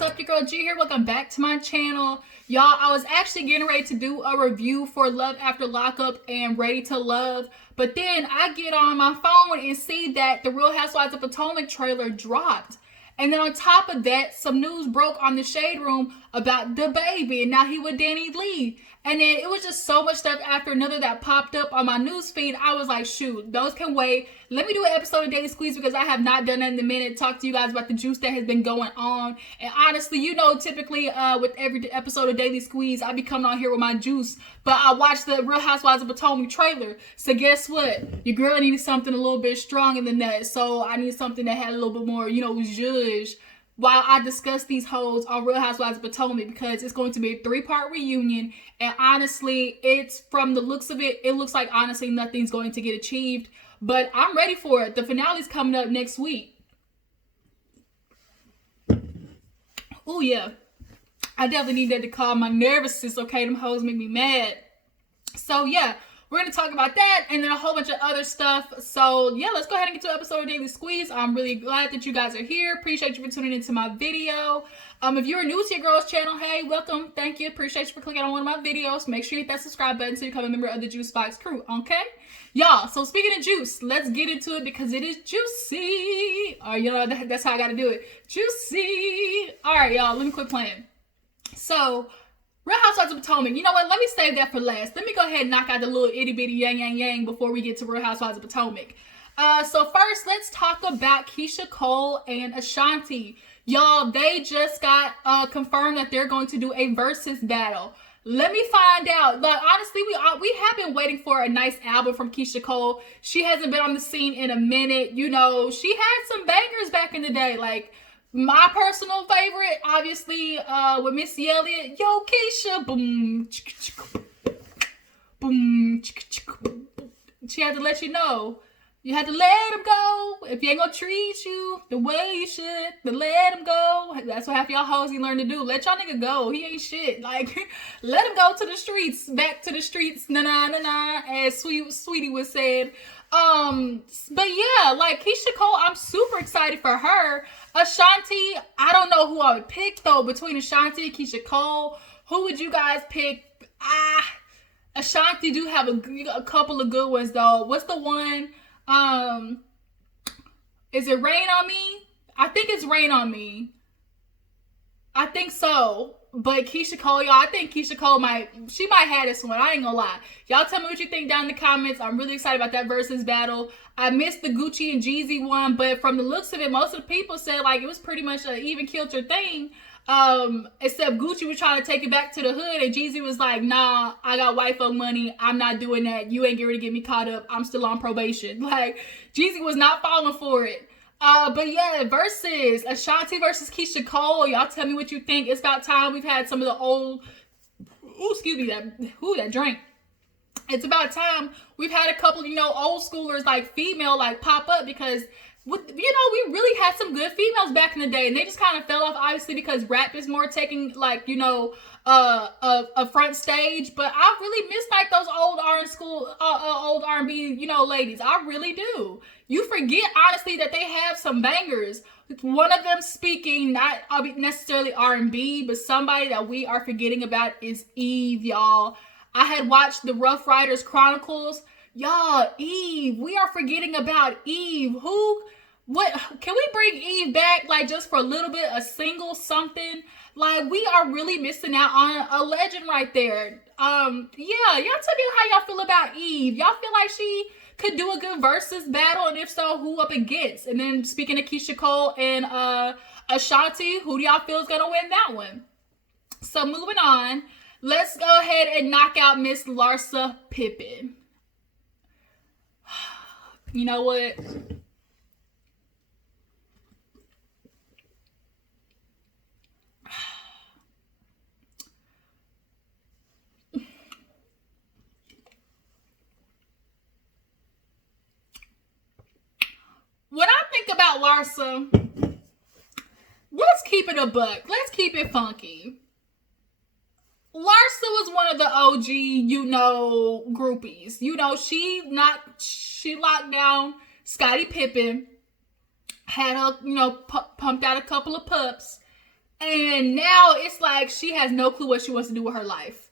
what's up? Your girl G here. Welcome back to my channel. Y'all, I was actually getting ready to do a review for Love After Lockup and Ready to Love, but then I get on my phone and see that the Real Housewives of Potomac trailer dropped. And then on top of that, some news broke on the Shade Room about the baby, and now he with Danny Lee. And then it was just so much stuff after another that popped up on my news feed. I was like, shoot, those can wait. Let me do an episode of Daily Squeeze because I have not done that in a minute. Talk to you guys about the juice that has been going on. And honestly, you know, typically with every episode of Daily Squeeze, I be coming on here with my juice. But I watched the Real Housewives of Potomac trailer. So guess what? Your girl needed something a little bit stronger than that. So I need something that had a little bit more, you know, zhuzh while I discuss these hoes on Real Housewives of Potomac, because it's going to be a 3-part reunion. And honestly, it's from the looks of it, it looks like honestly nothing's going to get achieved. But I'm ready for it. The finale's coming up next week. Oh yeah. I definitely need that to calm my nervousness, okay? Them hoes make me mad. So yeah, we're going to talk about that and then a whole bunch of other stuff. So yeah, let's go ahead and get to an episode of Daily Squeeze. I'm really glad that you guys are here. Appreciate you for tuning into my video. If you're new to your girl's channel, hey, welcome. Thank you. Appreciate you for clicking on one of my videos. Make sure you hit that subscribe button so you become a member of the Juice Box crew, okay? Y'all, so speaking of juice, let's get into it because it is juicy. You know, that's how I got to do it. Juicy. All right, y'all, let me quit playing. So, Real Housewives of Potomac. You know what? Let me save that for last. Let me go ahead and knock out the little itty bitty yang before we get to Real Housewives of Potomac. So first, let's talk about Keisha Cole and Ashanti. Y'all, they just got confirmed that they're going to do a versus battle. Let me find out. Like, honestly, we have been waiting for a nice album from Keisha Cole. She hasn't been on the scene in a minute. You know, she had some bangers back in the day, like my personal favorite, obviously, with Missy Elliott. Yo, Keisha, boom, boom. She had to let you know. You had to let him go. If he ain't gonna treat you the way you should, then let him go. That's what half y'all hoes need to learn to do. Let y'all nigga go. He ain't shit. Like, let him go to the streets. Back to the streets. Na-na-na-na, as Sweetie was said. But yeah, like Keisha Cole, I'm super excited for her. Ashanti, I don't know who I would pick though between Ashanti and Keisha Cole. Who would you guys pick? Ashanti do have a couple of good ones though. What's the one? Is it Rain on Me? I think it's Rain on Me. I think so. But Keisha Cole, y'all, I think Keisha Cole might have this one. I ain't gonna lie. Y'all tell me what you think down in the comments. I'm really excited about that versus battle. I missed the Gucci and Jeezy one, but from the looks of it, most of the people said like it was pretty much an even kilter thing. Except Gucci was trying to take it back to the hood, and Jeezy was like, nah, I got white folk money. I'm not doing that. You ain't getting ready to get me caught up. I'm still on probation. Like, Jeezy was not falling for it. But yeah, versus Ashanti versus Keisha Cole. Y'all tell me what you think. It's about time. We've had some of the old, that drink. It's about time. We've had a couple, you know, old schoolers like female like pop up because we really had some good females back in the day, and they just kind of fell off obviously because rap is more taking like, you know, a front stage. But I really miss like those old old R&B, you know, ladies. I really do. You forget honestly that they have some bangers. One of them speaking, not necessarily R&B, but somebody that we are forgetting about is Eve, y'all. I had watched the Rough Riders Chronicles. Y'all, Eve. We are forgetting about Eve. What? Can we bring Eve back, like, just for a little bit, a single something? Like, we are really missing out on a legend right there. Yeah, y'all tell me how y'all feel about Eve. Y'all feel like she could do a good versus battle, and if so, who up against? And then speaking of Keisha Cole and Ashanti, who do y'all feel is gonna win that one? So moving on, let's go ahead and knock out Miss Larsa Pippin. You know what? When I think about Larsa, let's keep it a buck. Let's keep it funky. Larsa was one of the OG, you know, groupies. You know, she locked down Scottie Pippen, had her, you know, pumped out a couple of pups, And now it's like she has no clue what she wants to do with her life.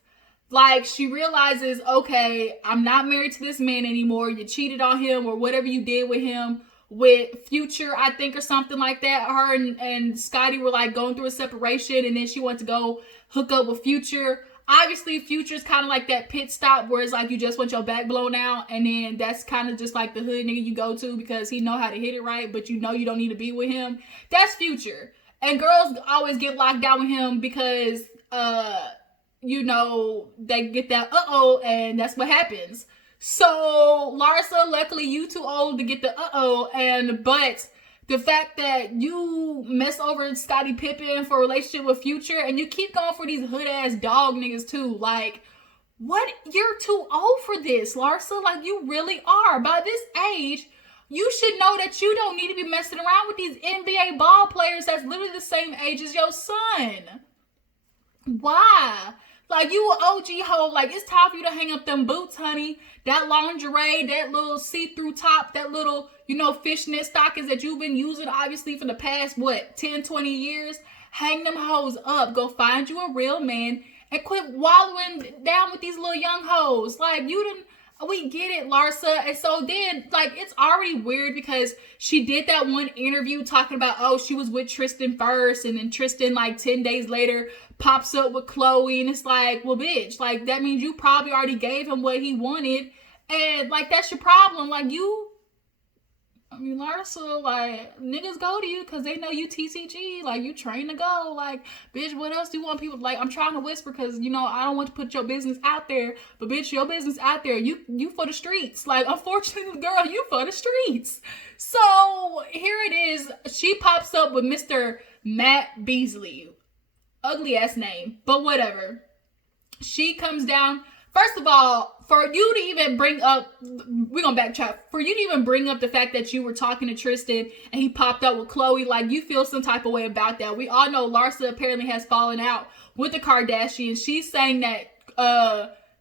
Like, she realizes, okay, I'm not married to this man anymore. You cheated on him or whatever you did with him. With Future, I think, or something like that. Her and Scotty were like going through a separation, and then she went to go hook up with Future. Obviously, Future's kind of like that pit stop where it's like you just want your back blown out, and then that's kind of just like the hood nigga you go to because he know how to hit it right, but you know you don't need to be with him. That's Future. And girls always get locked down with him because, you know, they get that uh-oh, and that's what happens. So, Larsa, luckily you too old to get the uh-oh, but the fact that you mess over Scottie Pippen for a relationship with Future, and you keep going for these hood-ass dog niggas too, like, what? You're too old for this, Larsa. Like, you really are. By this age, you should know that you don't need to be messing around with these NBA ball players that's literally the same age as your son. Why? Like, you an OG hoe. Like, it's time for you to hang up them boots, honey. That lingerie, that little see-through top, that little, you know, fishnet stockings that you've been using, obviously, for the past, 10, 20 years. Hang them hoes up. Go find you a real man and quit wallowing down with these little young hoes. Like, we get it, Larsa. And so then, like, it's already weird because she did that one interview talking about, oh, she was with Tristan first, and then Tristan, like, 10 days later pops up with Chloe, and it's like, well, bitch, like, that means you probably already gave him what he wanted, and, like, that's your problem. Like, Larsa, like, niggas go to you because they know you TCG, like, you trained to go, like, bitch, what else do you want people, like, I'm trying to whisper because, you know, I don't want to put your business out there, but bitch, your business out there, you for the streets, like, unfortunately, girl, you for the streets. So, here it is, she pops up with Mr. Matt Beasley, ugly ass name, but whatever. She comes down. First of all, for you to even bring up, we're gonna backtrack. For you to even bring up the fact that you were talking to Tristan and he popped up with Chloe, like, you feel some type of way about that. We all know Larsa apparently has fallen out with the Kardashians. She's saying that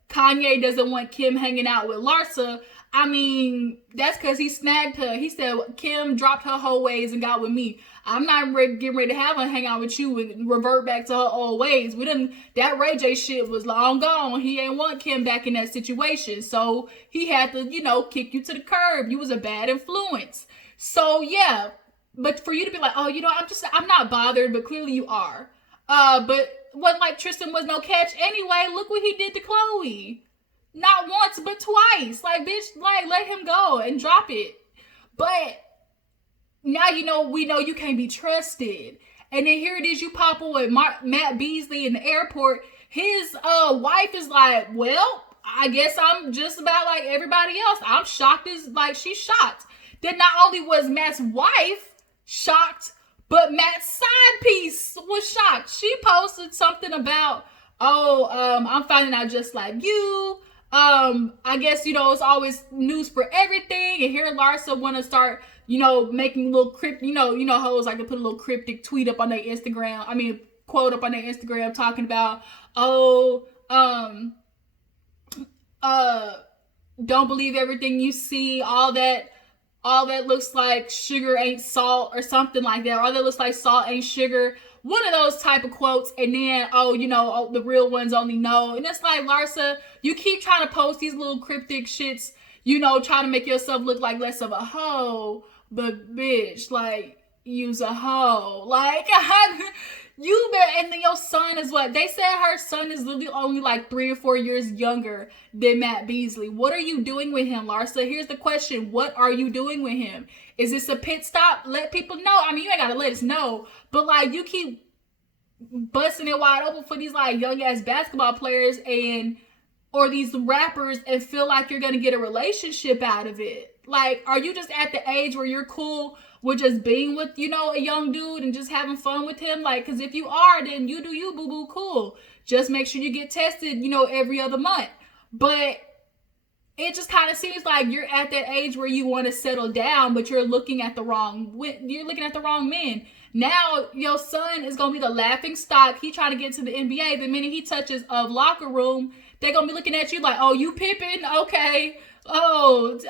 Kanye doesn't want Kim hanging out with Larsa. I mean, that's because he snagged her. He said Kim dropped her whole ways and got with me. I'm not getting ready to have her hang out with you and revert back to her old ways. That Ray J shit was long gone. He ain't want Kim back in that situation. So he had to, you know, kick you to the curb. You was a bad influence. So yeah, but for you to be like, oh, you know, I'm not bothered, but clearly you are. But wasn't like Tristan was no catch anyway. Look what he did to Chloe. Not once, but twice. Like, bitch, like, let him go and drop it. But now, you know, we know you can't be trusted. And then here it is, you pop up with Matt Beasley in the airport. His wife is like, well, I guess I'm just about like everybody else. I'm shocked as, like, she's shocked. Then not only was Matt's wife shocked, but Matt's side piece was shocked. She posted something about, I'm finding out just like you. I guess, you know, it's always news for everything. And here Larsa want to start, you know, making little you know, hoes like to put a little cryptic tweet up on their Instagram. I mean, quote up on their Instagram talking about, don't believe everything you see. All that looks like sugar ain't salt or something like that. All that looks like salt ain't sugar. One of those type of quotes, and then, the real ones only know. And it's like, Larsa, you keep trying to post these little cryptic shits, you know, trying to make yourself look like less of a hoe. But, bitch, like, you's a hoe. Like, and then your son is what? They said her son is literally only like 3 or 4 years younger than Matt Beasley. What are you doing with him, Larsa? Here's the question. What are you doing with him? Is this a pit stop? Let people know. I mean, you ain't got to let us know. But, like, you keep busting it wide open for these, like, young-ass basketball players or these rappers and feel like you're going to get a relationship out of it. Like, are you just at the age where you're cool with just being with, you know, a young dude and just having fun with him? Like, because if you are, then you do you, boo-boo, cool. Just make sure you get tested, you know, every other month. But it just kind of seems like you're at that age where you want to settle down, but you're looking at the wrong men. Now your son is gonna be the laughing stock. He trying to get to the NBA. The minute he touches a locker room, they're gonna be looking at you like, oh, you Pippin, okay. oh,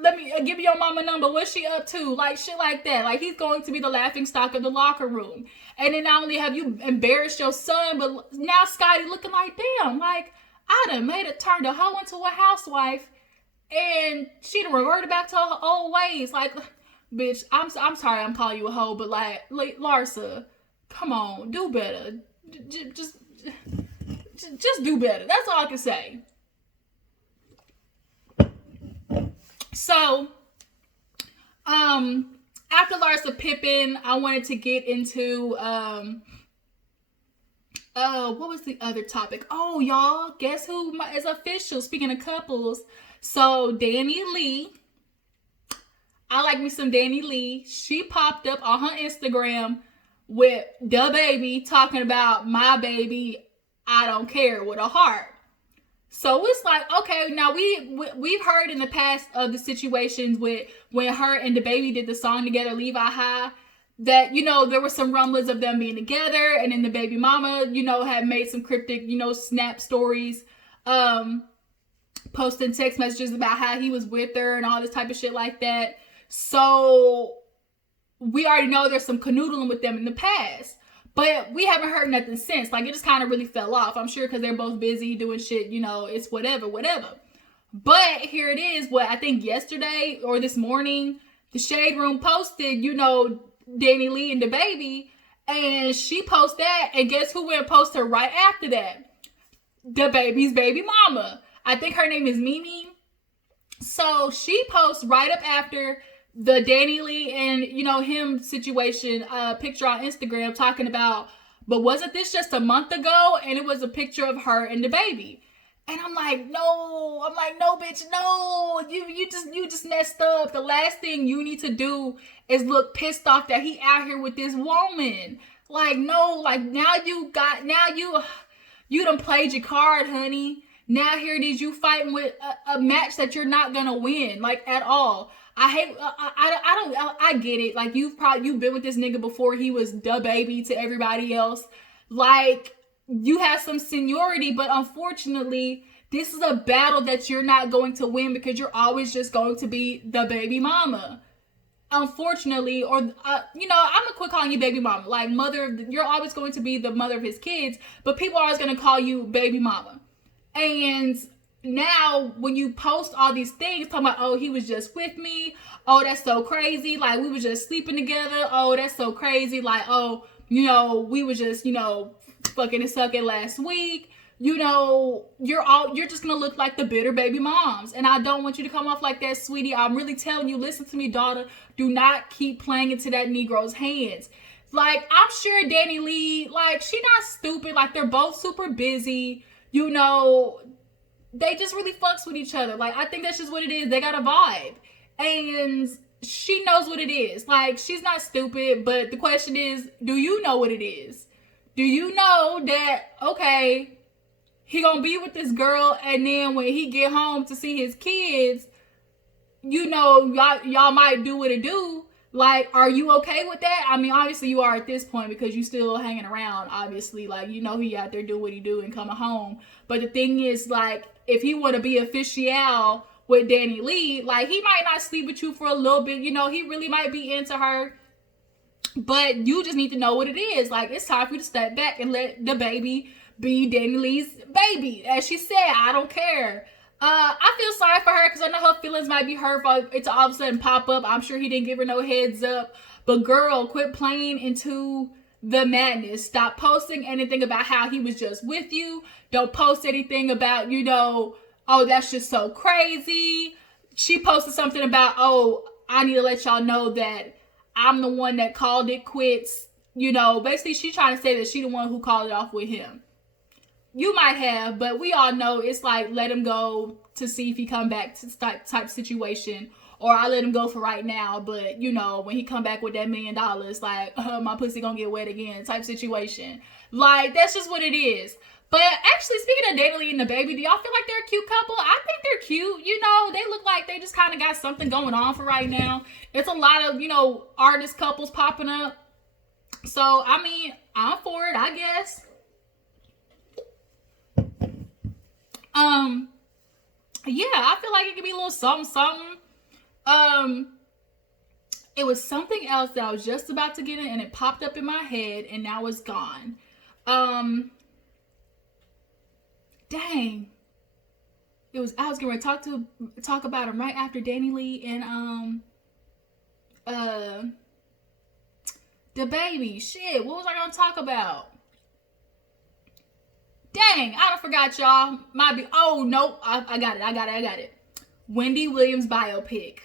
let me give me your mama number. What's she up to? Like shit like that. Like he's going to be the laughing stock of the locker room. And then not only have you embarrassed your son, but now Scotty looking like, damn, like I done made it turned a hoe into a housewife, and she done reverted back to her old ways. Like, bitch, I'm sorry, I'm calling you a hoe, but like Larsa, come on, do better. Just do better. That's all I can say. So, after Larsa Pippin, I wanted to get into what was the other topic? Oh, y'all, guess who is official? Speaking of couples, so Danny Lee. I like me some Danny Lee. She popped up on her Instagram with the baby talking about my baby, I don't care, with a heart. So it's like, okay, now we've heard in the past of the situations with when her and the baby did the song together, Levi High, that, you know, there were some rumblings of them being together, and then the baby mama, you know, had made some cryptic, you know, snap stories, posting text messages about how he was with her and all this type of shit like that. So we already know there's some canoodling with them in the past. But we haven't heard nothing since. Like, it just kind of really fell off. I'm sure because they're both busy doing shit, you know, it's whatever. But here it is, I think yesterday or this morning, the Shade Room posted, you know, Danny Lee and the baby. And she posted that. And guess who went and posted her right after that? The baby's baby mama. I think her name is Mimi. So she posts right up after the Danny Lee and, you know, him situation, picture on Instagram talking about, but wasn't this just a month ago? And it was a picture of her and the baby. And I'm like, no, bitch, no, you just messed up. The last thing you need to do is look pissed off that he out here with this woman. Like, no, like now you done played your card, honey. Now here it is, you fighting with a match that you're not gonna win, like at all. I get it. Like you've been with this nigga before he was the baby to everybody else. Like you have some seniority, but unfortunately, this is a battle that you're not going to win because you're always just going to be the baby mama. Unfortunately, or you know, I'm gonna quit calling you baby mama. Like mother, you're always going to be the mother of his kids, but people are always gonna call you baby mama. And now when you post all these things talking about, oh, he was just with me, oh, that's so crazy, like we were just sleeping together, oh, that's so crazy, like, oh, you know, we were just, you know, fucking and sucking last week, you know, you're just gonna look like the bitter baby moms. And I don't want you to come off like that, sweetie. I'm really telling you, listen to me, daughter, do not keep playing into that Negro's hands. Like, I'm sure Danny Lee, like, she not stupid, like they're both super busy, you know, they just really fucks with each other. Like, I think that's just what it is. They got a vibe. And she knows what it is. Like, she's not stupid, but the question is, do you know what it is? Do you know that, okay, he gonna be with this girl, and then when he get home to see his kids, you know, y'all might do what it do. Like, are you okay with that? I mean, obviously you are at this point because you still hanging around, obviously. Like, you know he out there doing what he do and coming home. But the thing is, like, if he want to be official with Danny Lee, like, he might not sleep with you for a little bit. You know, he really might be into her. But you just need to know what it is. Like, it's time for you to step back and let the baby be Danny Lee's baby. As she said, I don't care. I feel sorry for her because I know her feelings might be hurt for it to all of a sudden pop up. I'm sure he didn't give her no heads up. But girl, quit playing into the madness. Stop posting anything about how he was just with you. Don't post anything about, you know, oh, that's just so crazy. She posted something about, oh, I need to let y'all know that I'm the one that called it quits. You know, basically she's trying to say that she the one who called it off with him. You might have, but we all know it's like, let him go to see if he come back to type situation, or I let him go for right now, but you know, when he come back with that $1 million, like, my pussy gonna get wet again type situation. Like, that's just what it is. But actually, speaking of Danny Lee and the baby, do y'all feel like they're a cute couple? I think they're cute. You know, they look like they just kind of got something going on for right now. It's a lot of, you know, artist couples popping up. So, I mean, I'm for it, I guess. Yeah, I feel like it could be a little something, something. It was something else that I was just about to get in, and it popped up in my head, and now it's gone. Dang. It was I was going to talk about him right after Danny Lee and the baby. Shit, what was I gonna talk about? Dang, I done forgot, y'all. Might be. Oh nope, I got it. Wendy Williams biopic.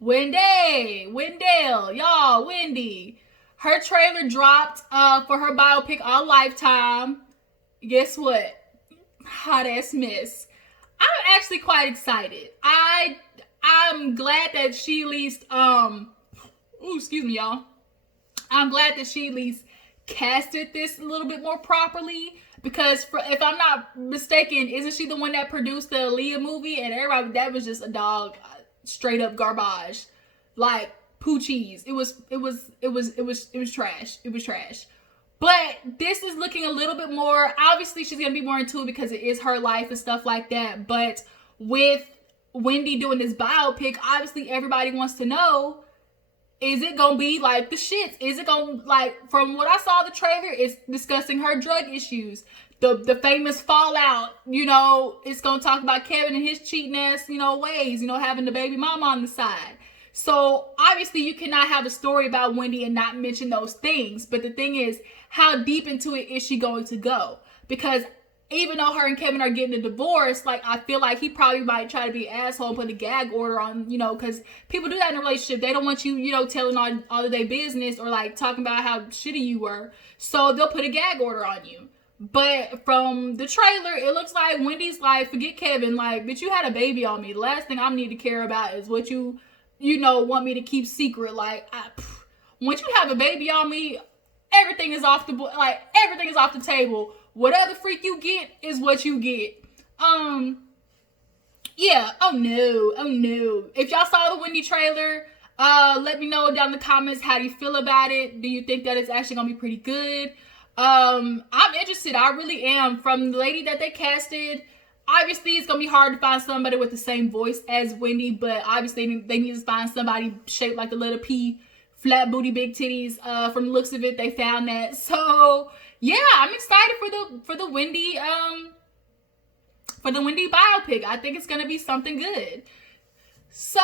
Wendell, y'all, Wendy. Her trailer dropped for her biopic on Lifetime. Guess what? Hot ass mess. I'm actually quite excited. I'm glad that she at least excuse me, y'all. I'm glad that she at least casted this a little bit more properly, because if I'm not mistaken, isn't she the one that produced the Aaliyah movie? And everybody, that was just a dog, straight up garbage, like poo cheese. It was trash. It was trash. But this is looking a little bit more, obviously she's gonna be more into it because it is her life and stuff like that. But with Wendy doing this biopic, obviously everybody wants to know, is it gonna be like the shits? Is it gonna, like, from what I saw the trailer, it's discussing her drug issues, the famous fallout, you know, it's gonna talk about Kevin and his cheating ass, you know, ways, you know, having the baby mama on the side. So obviously you cannot have a story about Wendy and not mention those things. But the thing is, how deep into it is she going to go? Because even though her and Kevin are getting a divorce, like, I feel like he probably might try to be an asshole and put a gag order on, you know, because people do that in a relationship. They don't want you, you know, telling all of their business or, like, talking about how shitty you were. So they'll put a gag order on you. But from the trailer, it looks like Wendy's like, forget Kevin. Like, bitch, you had a baby on me. The last thing I need to care about is what you know, want me to keep secret. Like, once you have a baby on me, everything is off the table. Whatever freak you get is what you get. Yeah. Oh no. If y'all saw the Wendy trailer, let me know down in the comments, how do you feel about it? Do you think that it's actually gonna be pretty good? I'm interested. I really am. From the lady that they casted, obviously it's gonna be hard to find somebody with the same voice as Wendy, but obviously they need to find somebody shaped like the letter P, flat booty, big titties. From the looks of it, they found that. So yeah, I'm excited for the Wendy biopic. I think it's gonna be something good. So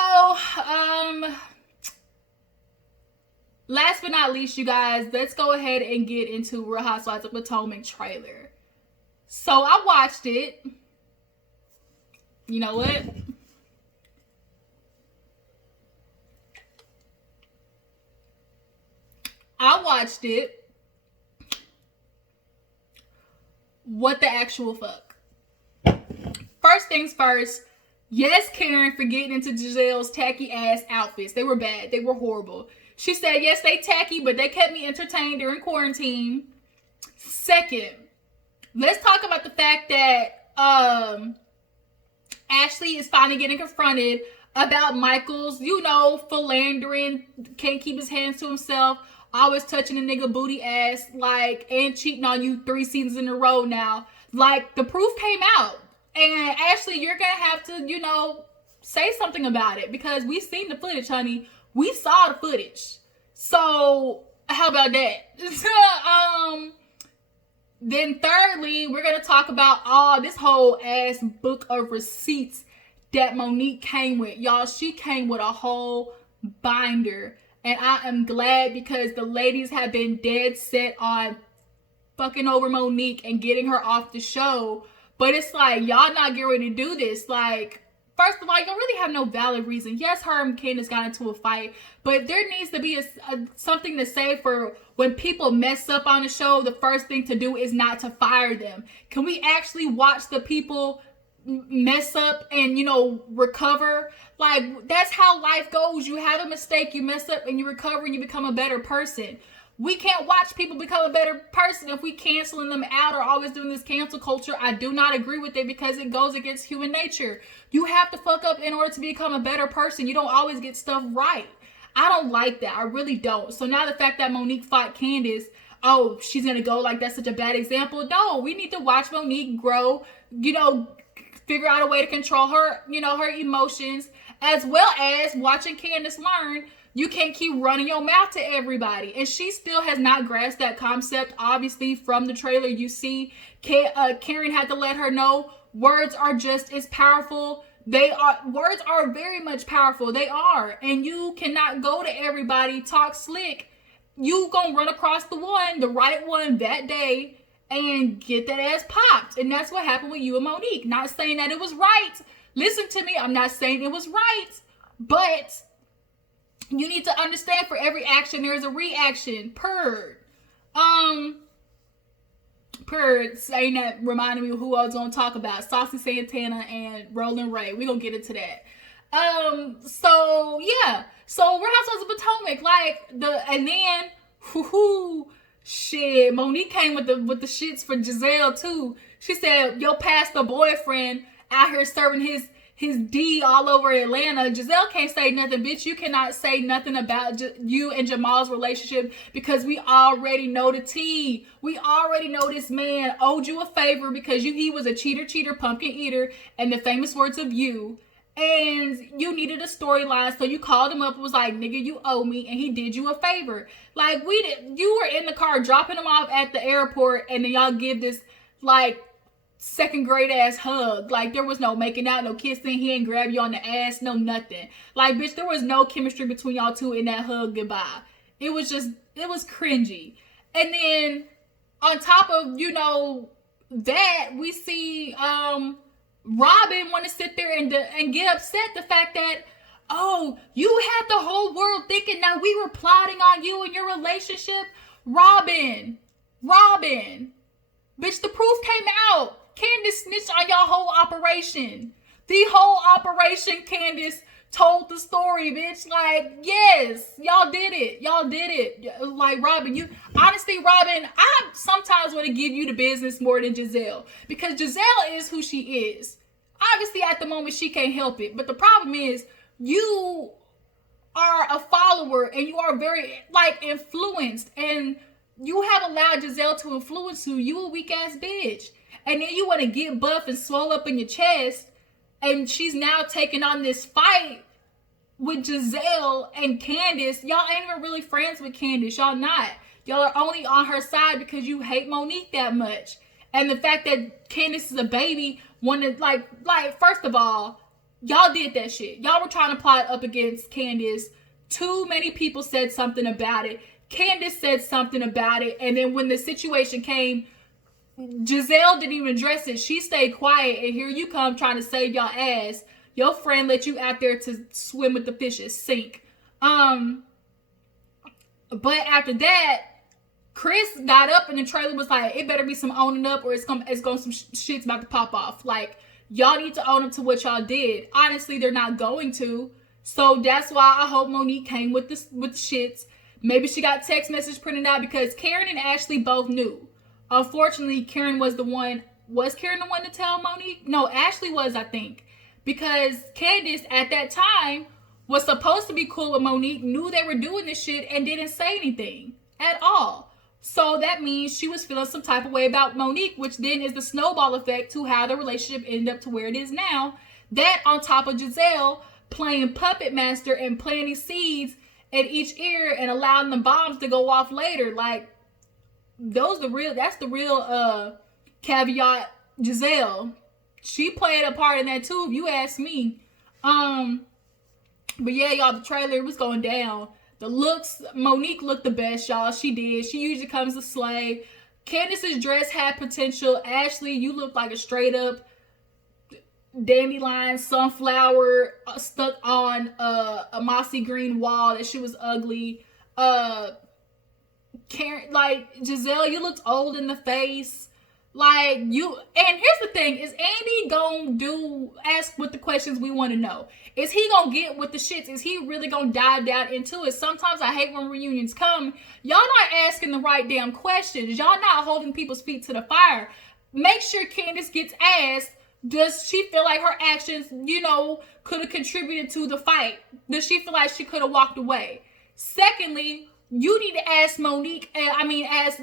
last but not least, you guys, let's go ahead and get into Real Housewives of Potomac trailer. So I watched it. You know what? I watched it. What the actual fuck? First things first, yes, Karen, for getting into Giselle's tacky ass outfits. They were bad. They were horrible. She said, yes, they tacky, but they kept me entertained during quarantine. Second, let's talk about the fact that Ashley is finally getting confronted about Michael's, you know, philandering, can't keep his hands to himself, always touching a nigga booty ass, like, and cheating on you 3 seasons in a row now. Like, the proof came out. And Ashley, you're gonna have to, you know, say something about it, because we've seen the footage, honey. We saw the footage. So, how about that? Then thirdly, we're gonna talk about this whole ass book of receipts that Monique came with. Y'all, she came with a whole binder. And I am glad, because the ladies have been dead set on fucking over Monique and getting her off the show. But it's like, y'all not getting ready to do this. Like, first of all, you don't really have no valid reason. Yes, her and Candace got into a fight, but there needs to be something to say for when people mess up on the show. The first thing to do is not to fire them. Can we actually watch the people mess up and, you know, recover? Like, that's how life goes. You have a mistake, you mess up, and you recover, and you become a better person. We can't watch people become a better person if we canceling them out or always doing this cancel culture. I do not agree with it, because it goes against human nature. You have to fuck up in order to become a better person. You don't always get stuff right. I don't like that. I really don't. So now the fact that Monique fought Candace, oh, she's going to go like that's such a bad example. No, we need to watch Monique grow, you know, figure out a way to control her, her emotions, as well as watching Candace learn you can't keep running your mouth to everybody. And she still has not grasped that concept. Obviously, from the trailer, you see Karen had to let her know words are just as powerful. Words are very much powerful. They are. And you cannot go to everybody, talk slick. You gonna run across the right one that day and get that ass popped. And that's what happened with you and Monique. Not saying that it was right. Listen to me. I'm not saying it was right. But you need to understand, for every action, there's a reaction. Purr, saying that reminded me of who I was going to talk about. Saucy Santana and Roland Ray. We're going to get into that. So, yeah. So, Real Housewives of Potomac. And then, shit. Monique came with the shits for Giselle, too. She said, your pastor boyfriend out here serving his D all over Atlanta. Giselle can't say nothing, bitch. You cannot say nothing about you and Jamal's relationship because we already know the tea. We already know this man owed you a favor because he was a cheater, pumpkin eater, and the famous words of you. And you needed a storyline, so you called him up and was like, nigga, you owe me, and he did you a favor. Like, you were in the car dropping him off at the airport, and then y'all give this, second grade ass hug. Like, there was no making out, no kissing. He ain't grab you on the ass, no nothing. Like, bitch, there was no chemistry between y'all two in that hug goodbye. It was cringy. And then on top of, that, we see Robin want to sit there and get upset the fact that, oh, you had the whole world thinking that we were plotting on you and your relationship. Robin, bitch, the proof came out. Candace snitched on y'all whole operation. The whole operation, Candace told the story, bitch. Like, yes, y'all did it. Like, Robin, honestly, Robin, I sometimes want to give you the business more than Giselle. Because Giselle is who she is. Obviously, at the moment, she can't help it. But the problem is, you are a follower and you are very, influenced. And you have allowed Giselle to influence you. You a weak ass bitch. And then you want to get buff and swell up in your chest. And she's now taking on this fight with Giselle and Candace. Y'all ain't even really friends with Candace. Y'all not. Y'all are only on her side because you hate Monique that much. And the fact that Candace is a baby, first of all, y'all did that shit. Y'all were trying to plot up against Candace. Too many people said something about it. Candace said something about it. And then when the situation came, Giselle didn't even address it. She stayed quiet. And here you come trying to save y'all ass. Your friend let you out there to swim with the fishes, sink. But after that, Chris got up and the trailer was like, it better be some owning up or it's going some shit's about to pop off. Like, y'all need to own up to what y'all did. Honestly, they're not going to. So that's why I hope Monique came with the shits. Maybe she got text message printed out because Karen and Ashley both knew. Unfortunately, Karen was the one. Was Karen the one to tell Monique? No, Ashley was, I think. Because Candace, at that time, was supposed to be cool with Monique, knew they were doing this shit, and didn't say anything at all. So that means she was feeling some type of way about Monique, which then is the snowball effect to how the relationship ended up to where it is now. That on top of Giselle playing puppet master and planting seeds at each ear and allowing the bombs to go off later. Like, that's the real caveat Giselle. She played a part in that too, if you ask me. But yeah, y'all, the trailer was going down. The looks, Monique looked the best, y'all. She did. She usually comes to slay. Candace's dress had potential. Ashley, you look like a straight up dandelion sunflower stuck on a mossy green wall. That shit was ugly. Karen, Giselle, you looked old in the face. And here's the thing, is Andy gonna ask what the questions we want to know? Is he gonna get with the shits? Is he really gonna dive down into it? Sometimes I hate when reunions come. Y'all not asking the right damn questions. Y'all not holding people's feet to the fire. Make sure Candace gets asked, does she feel like her actions, could have contributed to the fight? Does she feel like she could have walked away? Secondly, you need to ask ask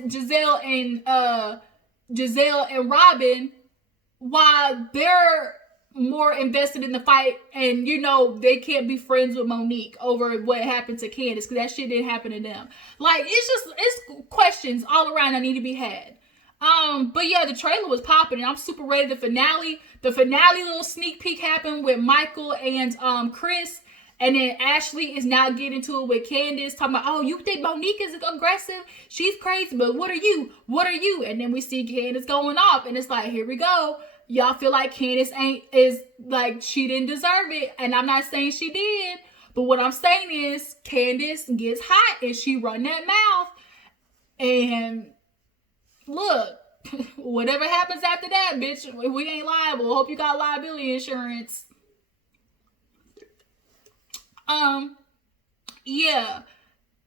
Giselle and Robin why they're more invested in the fight, and you know they can't be friends with Monique over what happened to Candace, because that shit didn't happen to them. Like, it's questions all around that need to be had. But yeah, the trailer was popping, and I'm super ready. The finale little sneak peek happened with Michael and Chris, and then Ashley is now getting into it with Candace, talking about, oh, you think Monique is aggressive? She's crazy, but what are you? What are you? And then we see Candace going off, and it's like, here we go. Y'all feel like Candace is like, she didn't deserve it. And I'm not saying she did. But what I'm saying is Candace gets hot and she run that mouth. And look, whatever happens after that, bitch, we ain't liable. Hope you got liability insurance. Yeah.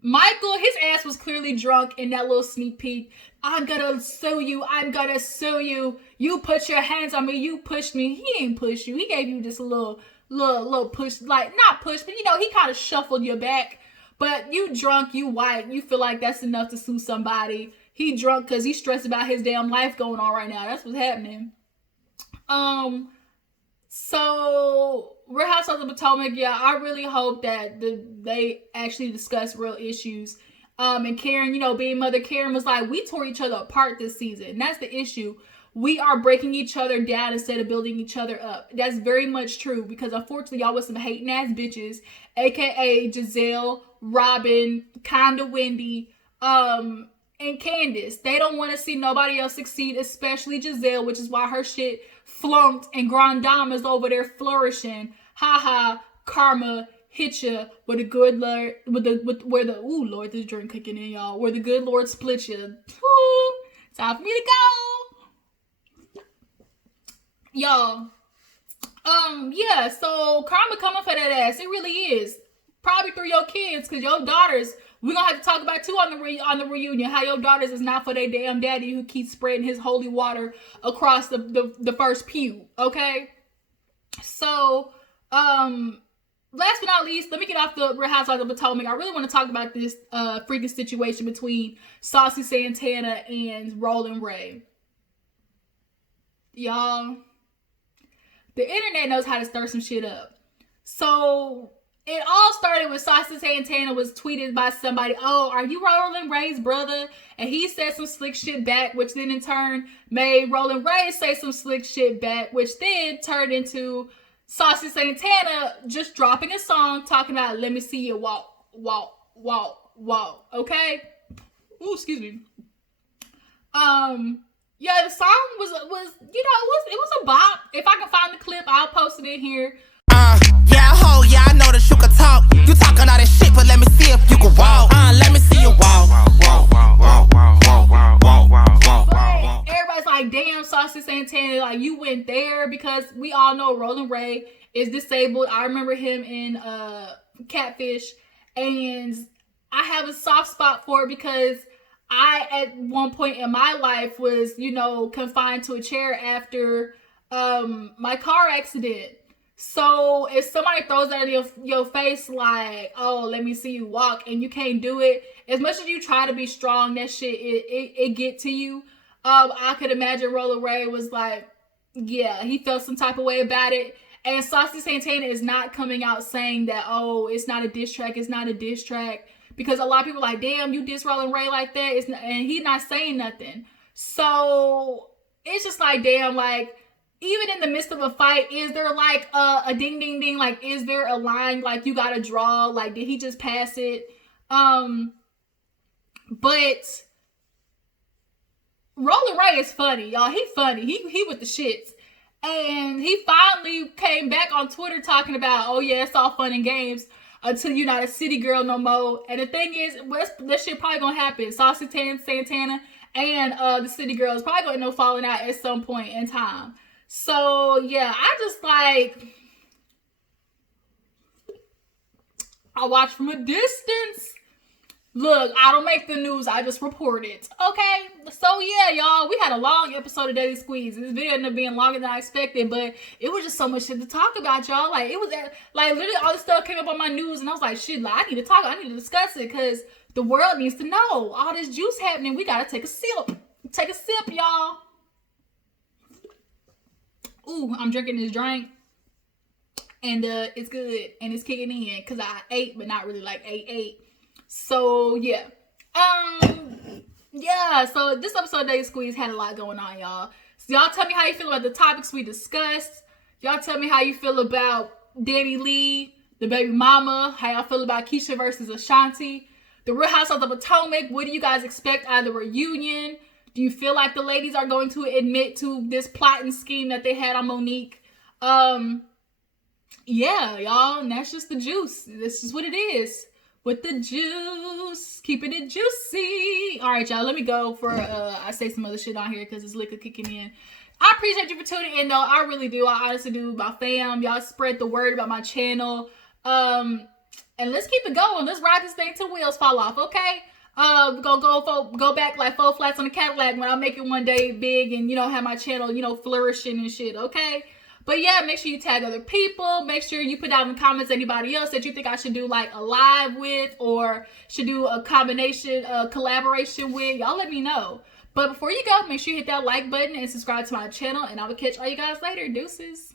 Michael, his ass was clearly drunk in that little sneak peek. I'm gonna sue you. I'm gonna sue you. You put your hands on me. You pushed me. He ain't push you. He gave you just a little push, like, not push, but you know, he kind of shuffled your back. But you drunk, you white, you feel like that's enough to sue somebody. He drunk because he's stressed about his damn life going on right now. That's what's happening. So Real Housewives of Potomac, yeah, I really hope that they actually discuss real issues. And Karen, you know, being Mother Karen was like, we tore each other apart this season. And that's the issue. We are breaking each other down instead of building each other up. That's very much true, because unfortunately y'all with some hating ass bitches, aka Giselle, Robin, kinda Wendy, and Candace. They don't want to see nobody else succeed, especially Giselle, which is why her shit flunked and Grand Dame is over there flourishing. Haha, karma hit ya with a good Lord, where the ooh Lord, this drink kicking in, y'all. Where the good Lord split ya. Ooh, time for me to go, y'all. Yeah. So karma coming for that ass. It really is. Probably through your kids, cause your daughters. We're gonna have to talk about too on the reunion how your daughters is not for their damn daddy who keeps spreading his holy water across the first pew. Okay. So last but not least, let me get off the Real Housewives of Potomac. I really want to talk about this freaking situation between Saucy Santana and Roland Ray. Y'all, the internet knows how to stir some shit up. So it all started with Saucy Santana was tweeted by somebody, oh, are you Roland Ray's brother? And he said some slick shit back, which then in turn made Roland Ray say some slick shit back, which then turned into Saucy Santana just dropping a song talking about, let me see you walk, walk, walk, walk, okay? Ooh, excuse me. Yeah, the song was you know, it was a bop. If I can find the clip, I'll post it in here. Yeah, ho, yeah, I know that you can talk. You talking all that shit, but let me see if you can walk. Let me see you walk. But everybody's like, damn, Saucy Santana, like, you went there, because we all know Roland Ray is disabled. I remember him in Catfish, and I have a soft spot for it because I, at one point in my life, was, you know, confined to a chair after my car accident. So if somebody throws that in your face like, oh, let me see you walk, and you can't do it, as much as you try to be strong, that shit, it get to you. I could imagine Roland Ray was like, yeah, he felt some type of way about it. And Saucy Santana is not coming out saying that, oh, it's not a diss track, it's not a diss track. Because a lot of people are like, damn, you diss Roland Ray like that? And he's not saying nothing. So it's just like, damn, like, even in the midst of a fight, is there like a ding ding ding? Like, is there a line like you gotta draw? Like, did he just pass it? But Roland Ray is funny, y'all. He funny. He with the shits. And he finally came back on Twitter talking about, oh yeah, it's all fun and games until you're not a city girl no more. And the thing is, this shit probably gonna happen. Saucy Santana and the city girl is probably gonna end up falling out at some point in time. So yeah, I watch from a distance. Look, I don't make the news, I just report it. Okay, so yeah, y'all, we had a long episode of Daily Squeeze. This video ended up being longer than I expected, but it was just so much shit to talk about, y'all. Like, it was like literally all this stuff came up on my news, and I was like, shit, like, I need to discuss it, because the world needs to know all this juice happening. We gotta take a sip. Take a sip, y'all. Ooh, I'm drinking this drink. and it's good and it's kicking in because I ate, but not really like ate. So yeah, yeah. So this episode of Daily Squeeze had a lot going on, y'all. So y'all tell me how you feel about the topics we discussed. Y'all tell me how you feel about Danny Lee, the baby mama. How y'all feel about Keisha versus Ashanti. The Real Housewives of Potomac. What do you guys expect out of the reunion? Do you feel like the ladies are going to admit to this plot and scheme that they had on Monique? Yeah, y'all, and that's just the juice. This is what it is. With the juice, keeping it juicy. All right, y'all, let me go for I say some other shit on here because it's liquor kicking in. I appreciate you for tuning in, though. I really do. I honestly do. My fam, y'all spread the word about my channel. And let's keep it going. Let's ride this thing till wheels fall off, okay? We're gonna go back like 4 flats on the Cadillac when I make it one day big and, you know, have my channel, you know, flourishing and shit, okay? But yeah, make sure you tag other people. Make sure you put down in the comments anybody else that you think I should do like a live with or should do a combination, collaboration with. Y'all let me know. But before you go, make sure you hit that like button and subscribe to my channel. And I will catch all you guys later. Deuces.